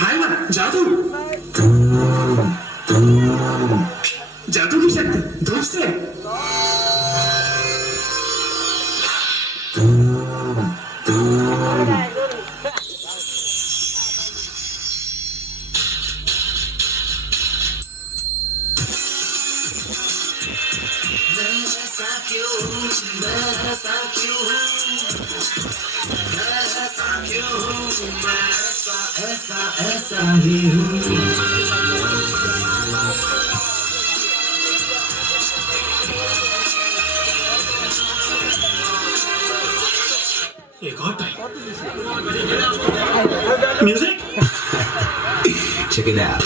High মা জাদু জাদু কিছু একটা ধরছে ऐसा ही हूँ एक और time music check it out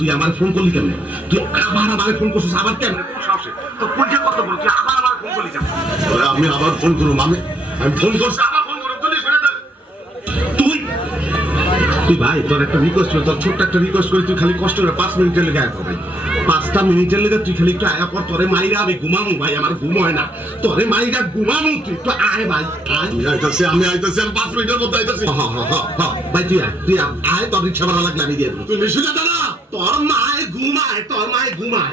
তুই আমার ফোন করলি কেন তুই আবার আমারে ফোন করছিস আবার কেন আমি আবার ফোন করবো আমি ফোন করছি আবার ফোন করবো তুই তুই ভাই তোর একটা রিকোয়েস্ট তোর ছোট্ট একটা রিকোয়েস্ট করি তুই খালি কষ্ট করে 5 মিনিটের লেগে আয় ভাই 5টা মিনিটের লেগে তুই খালি একটু আয়া পর তোরে মাইরা আমি ঘুমামু ভাই আমার ঘুম হয় না তোরে মাইরা ঘুমামু তুই তো আয় ভাই আমি আইতাছি 5 মিনিটের মধ্যে আইতাছি ভাই তুই আয় তোর রিক্সা ভাড়া লাগলে আমি দিয়ে দেবো তুই নিশ্চয় দাদা না তোর মায়ে ঘুমায়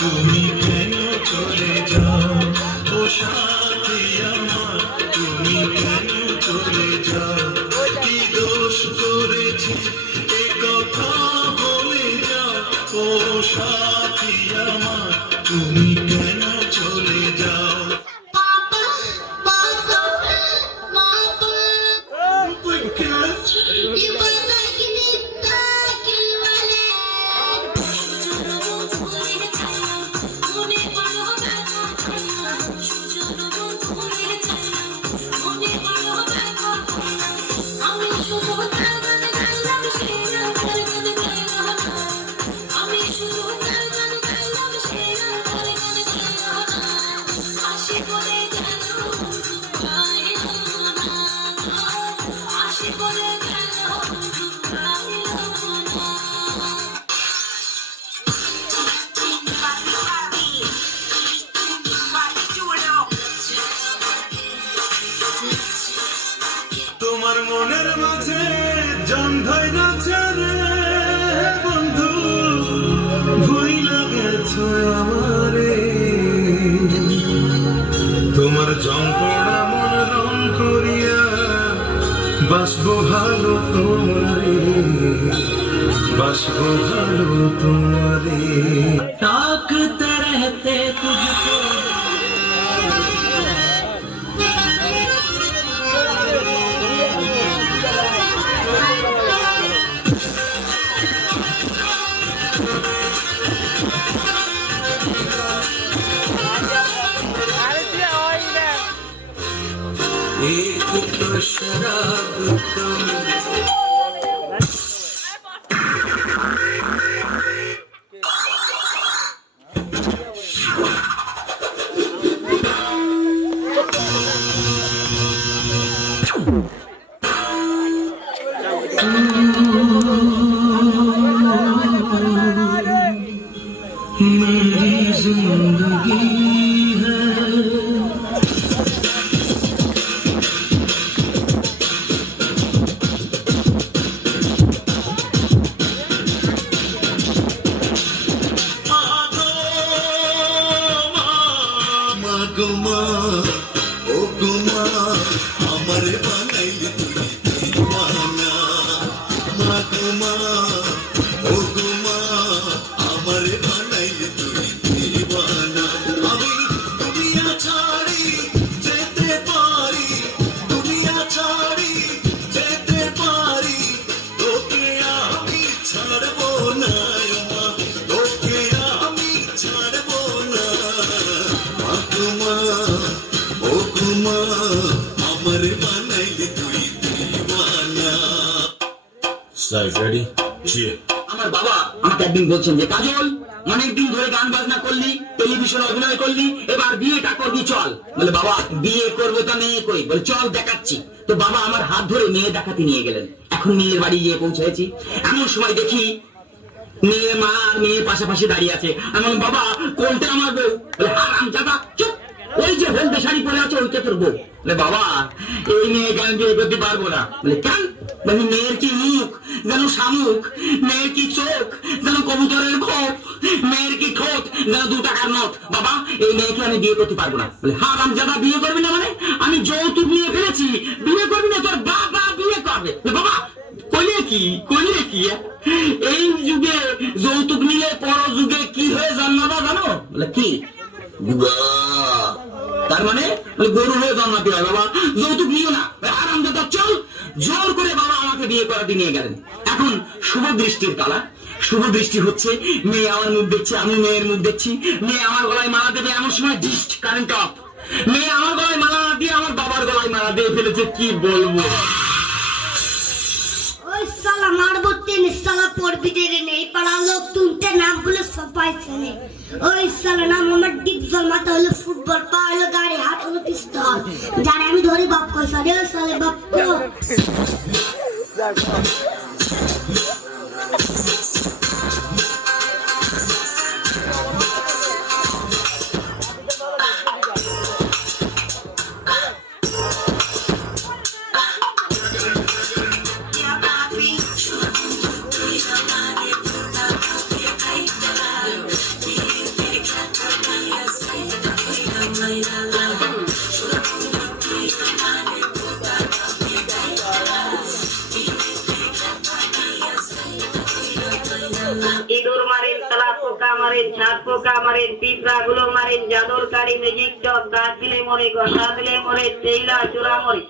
তুমি কেন চলে যাও, ও সাথী আমার তুমি কেন চলে যাও, কি দোষ করেছি এ কথা বলে যাও, ও সাথী আমার তুমি কেন চলে যাও। তোমার মনের মাঝে জন ধইরাছে রে বন্ধু, ভুইলা গেছো আমারে, তোমার জং পড়া মন রং করিয়া বাসবো ভালো তোমারে, বাসবো ভালো তোমারে, তাকতে रहते तुझको। एक तो शराब तुम मेरी जिंदगी है। গুমা ও গুমা আমারে বানাইলি তুই দিওয়ানা, মা গুমা ও গুমা আমারে বানাইলি তুই দিওয়ানা। আমি দুনিয়া ছাড়ি যেতে পারি, দুনিয়া ছাড়ি যেতে পারি, তোকে আমি ছাড়বো না মা, তোকে আমি ছাড়বো না। ও গুমা আমার বানাইলি তুই দিওয়ানা। Guys, ready? Cheer. আমার বাবা আমাকে একদিন বলছেন যে কাজল অনেকদিন ধরে গান বাজনা করলি, টেলিভিশনে অভিনয় করলি, এবার বিয়েটা করবি চল। বলে বাবা বিয়ে করবো তো মেয়ে কই, বলে চল দেখাচ্ছি। তো বাবা আমার হাত ধরে মেয়ে দেখাতে নিয়ে গেলেন। এখন মেয়ের বাড়ি গিয়ে পৌঁছেছি, এমন সময় দেখি মেয়ে মা আর মেয়ে পাশাপাশি দাঁড়িয়ে আছে। আমি বললাম বাবা কোনটা আমার বউ? বলে হারামজাদা চুপ, ওই যে হলদে শাড়ি পরে আছে ওইটা তোর বউ। বলে বাবা এই মেয়ে গান বিয়ে করতে পারবো না। বলে কেন? বলে মেয়ের কি মুখ যেন শামুক, মেয়ের কি চোখ যেন কবুতরের খোপ, মেয়ের কি ঠোঁট যেন 2 টাকার নোট। বাবা এই মেয়েকে আমি বিয়ে করতে পারবো না। বলে হারামজাদা বিয়ে করবি না মানে? আমি যৌতুক নিয়ে ফেলেছি, বিয়ে করবি না? তোর বাবা বিয়ে করবে। বাবা কইলে কি কইলে কি, এই যুগে যৌতুক নিলে পর যুগে কি হয়ে জন্মাবা জানো? বলে কি? তার মানে গরু হয়ে জন্মাতে হয়। বাবা যৌতুক নিও না, আরামদাদা চল। জোর করে বাবা আমাকে বিয়ে করাতে নিয়ে গেলেন। এখন শুভ দৃষ্টির কালা, শুভ দৃষ্টি হচ্ছে মেয়ে আমার মুখ দেখছে, আমি মেয়ের মুখ দেখছি। মেয়ে আমার গলায় মালা দেবে, এমন সময় ডিস্ট কারেন্ট অফ। মেয়ে আমার গলায় মালা না দিয়ে আমার বাবার গলায় মালা দিয়ে ফেলেছে। কি বলবো? ওই শালা মারবো মেনে সালা পড়বি দেরে নেই পাড়া লোক তুলতে নাম বলে সবাইছে নেই ওই সালা নাম আমার ডিপজল মাথা হলো ফুটবল পা হলো গাড়ি হাত হলো পিস্তল জানে আমি ধরি বাপ কইসা রে সালে বাপ কো ইঁদুর মারেন, তালা পোকা মারেন, ছাদ পোকা মারেন, পিঁপড়া গুলো মারেন, জাদুর কারি ম্যাজিক চক, গাছ দিলে মরে, গসা দিলে মরে, তেইলা চূড়া মরে,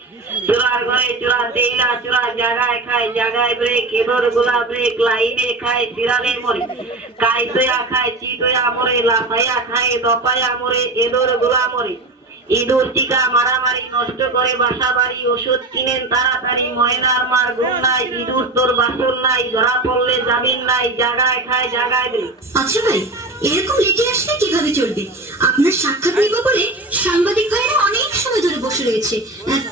চূড়ার ঘরে চূড়া, তেইলা চূড়া, জাগায় খায়, জাগায় ব্রেক, ইঁদুর গুলা ব্রেক, লাইনে খায়, সিরালে মরে, কাইতয়া খায়, চিতয়া মরে, লাফাইয়া খায়, দপাইয়া মরে, ইঁদুর গুলা মরে। ইঁদুর টিকা মারামারি নষ্ট করে বাসা বাড়ি, ওষুধ কিনেন তাড়াতাড়ি, ময়নার মার ঘুম নাই, ইঁদুর তোর বাসন নাই, ধরা পড়লে জামিন নাই, জাগায় খায় জাগায় ব্রেক। আচ্ছা ভাই, এরকম লেটে আসলে কিভাবে চলবে? আপনার সাক্ষাৎ নিব বলে সাংবাদিক ভাইরা অনেক সময় ধরে বসে রয়েছে।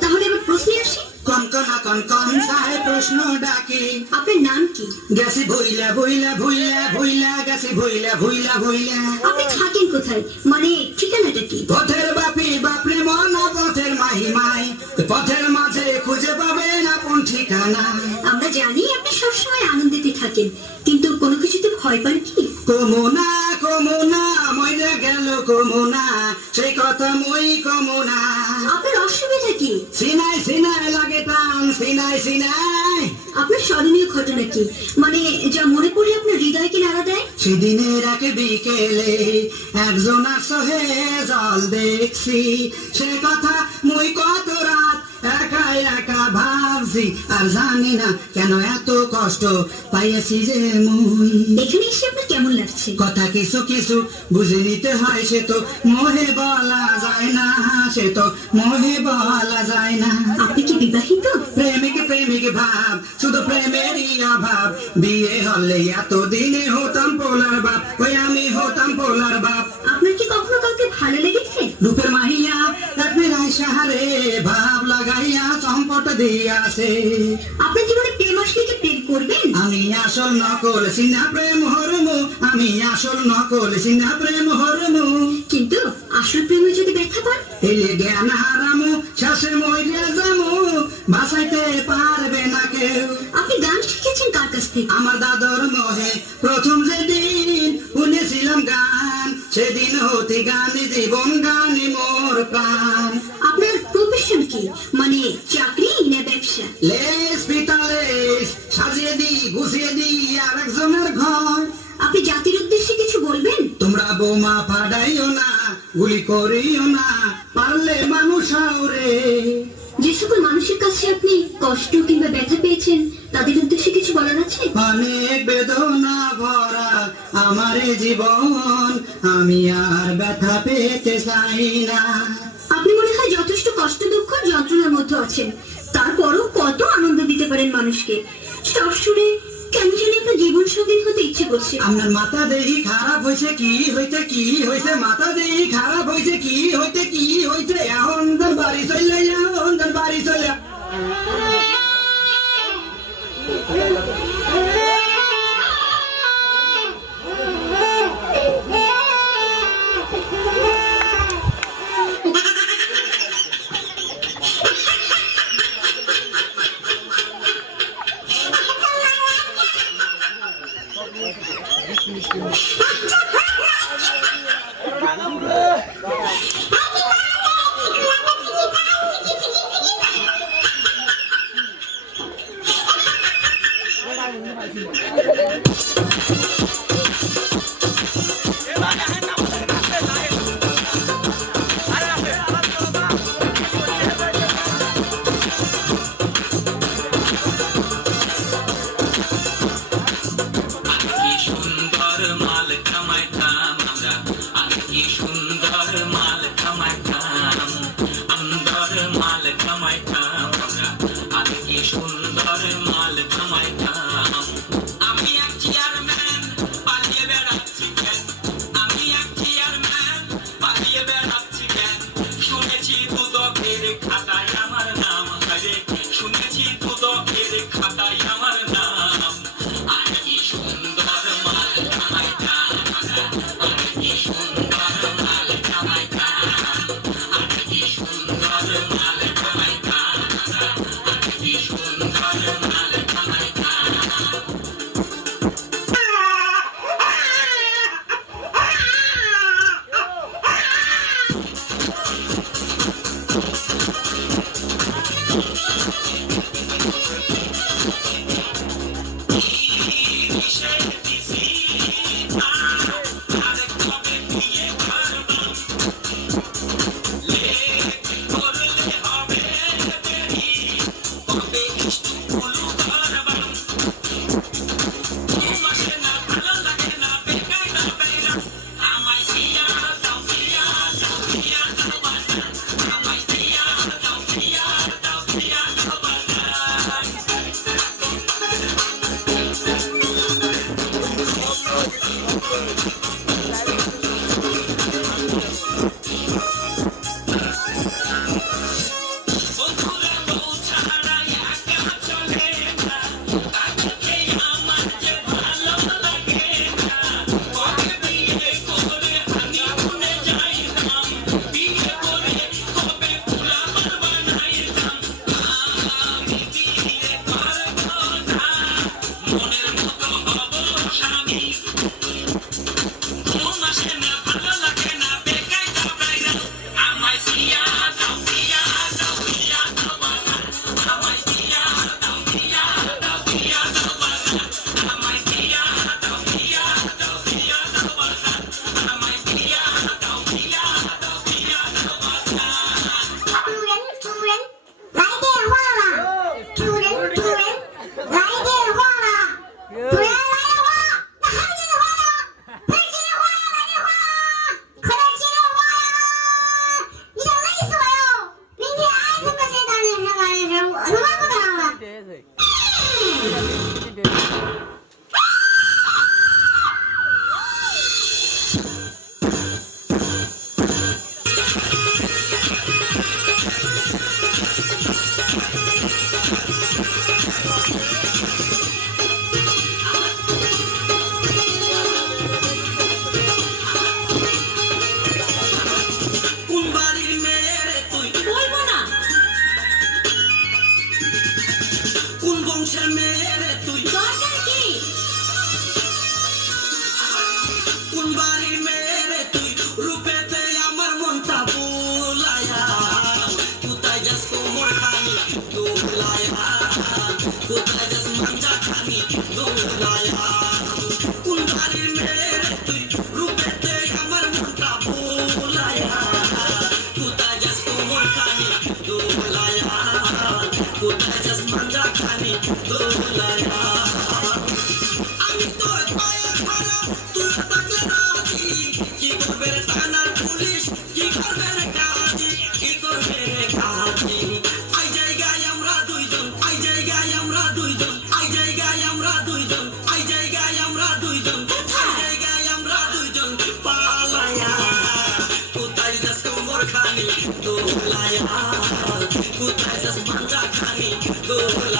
তাহলে এবার প্রশ্নে আসি। কনকনা কনকন সাহে প্রশ্ন ডাকে, আপনার নাম কি? গেছে ভইলা ভইলা ভইলা ভইলা, গেছে ভইলা ভইলা ভইলা। আপনি থাকেন কোথায়, মানে ঠিকানাটা কি? পথের বাপি বাপরে মনা, পথের মাহিমাই, পথের মাঝে খুঁজে পাবেন আপন ঠিকানা। আমরা জানি আপনি সবসময় আনন্দিত থাকেন, কিন্তু কোনো কিছুতে ভয় পান কি? কমোনা কমোনা মইরা গেল কমোনা, সেই কথা মই কমোনা। আপনার অসুবিধা কি? সিনাই সিনাই লাগে টান, সিনাই সিনাই। আপনার স্মরণীয় ঘটনা কি, মানে যা মনে পড়ে আপনার হৃদয়কে নাড়া দেয়? সেদিনের এক বিকেলে একজন আসহে জল দেখছি, সে কথা মুই কত রাত একা একা ভাবছি, আর জানি না কেন এত কষ্ট পাইয়াছি যে মুই। এখানে এসে আপনার কেমন লাগছে? কথা কিছু কিছু বুঝে নিতে হয়, সে তো মোহে বলা যায় না, সে তো মোহে বলা যায় না। আপনি কি বিবাহিত? প্রেমিক প্রেমিক ভাব, শুধু প্রেমেরই অভাব, বিয়ে হলে এতদিনে হতাম পোলার বাপ, ওই আমি হতাম পোলার বাপ। আপনার কি কখনো কাউকে ভালো লেগেছে? রূপের মাহিয়া রাই সাহারে, ভাব লাগাইয়া চম্পট দিয়াছে। আপনার জীবনে প্রেম আসলে কি প্রেম করবেন? আমি আসল নকল সিনা প্রেম হরমু, আমি আসল নকল সিনা প্রেম হরমু। কিন্তু আসল প্রেমে যদি ব্যথা পান? এলে জ্ঞান হারামু, শেষে মইরা যামু, বাঁচাইতে পারবে না কেউ। আপনি গান শিখেছেন কার কাছ থেকে? আমার দাদর মহে প্রথম যেদিন শুনেছিলাম গান, সেদিন হতে গানে জীবন, গানে মোর প্রাণ। আপনার প্রফেশন কি, মানে চাকরি না ব্যবসা? লেস পিতালেস সাজিয়ে দি গুছিয়ে দি আর একজনের ঘর। আপনি জাতির উদ্দেশ্যে কিছু বলবেন? তোমরা বোমা ফাটাইও না, গুলি করিও না, পারলে মানুষ আউরে। যে সকল মানুষের কাছে আপনি কষ্ট কিংবা ব্যথা পেয়েছেন, তাদের উদ্দেশ্যে কিছু বলার আছে? অনেক বেদনা ভরা আমার জীবন, আমি আর ব্যথা পেতে চাই না। আপনি মনে হয় যথেষ্ট কষ্ট দুঃখ যন্ত্রণার মধ্যে আছেন, তারপরও কত আনন্দ দিতে পারেন মানুষকে। সব শুনে কেন জানি আপনার জীবন সঙ্গী হতে ইচ্ছে করছে। আপনার মাথা দেহি খারাপ হয়েছে, কি হইতে কি হইছে, মাথা দেহি খারাপ হয়েছে, কি হইতে কি হইছে, এখন তোর বাড়ি চলে, এখন তোর বাড়ি চলে। কোন বাড়ির মেয়ে রে তুই বলবো না। কোন বংশের মেয়ে রে তুই দরকার কি? কোন বাড়ির মেয়ে রে তুই রূপেতে আমার মনটা বুলায়া কোথায় যাস কোমর খানি দোলায়া কোথায় যাস মাঞ্জা খানি দোলায়া কোন বাড়ির মেয়ে রে তুই রূপেতে আমার মনটা বুলায়া কোথায় যাস কোমর খানি দোলায়া কোথায় যাস মাঞ্জা খানি দোলায়া আমি তোর পায়ে ধরা তুই থাকলে রাজি কি করবে রে থানার পুলিশ কি করবে রে কাজী কি করবে রে কাজী আই জায়গায় আমরা দুইজন আই জায়গায় আমরা দুইজন আই জায়গায় আমরা দুইজন আই জায়গায় আমরা দুইজন আই জায়গায় আমরা দুইজন পালায়া কোথায় যাস কোমর খানি দোলায়া কোথায় যাস মাঞ্জা খানি দোলায়া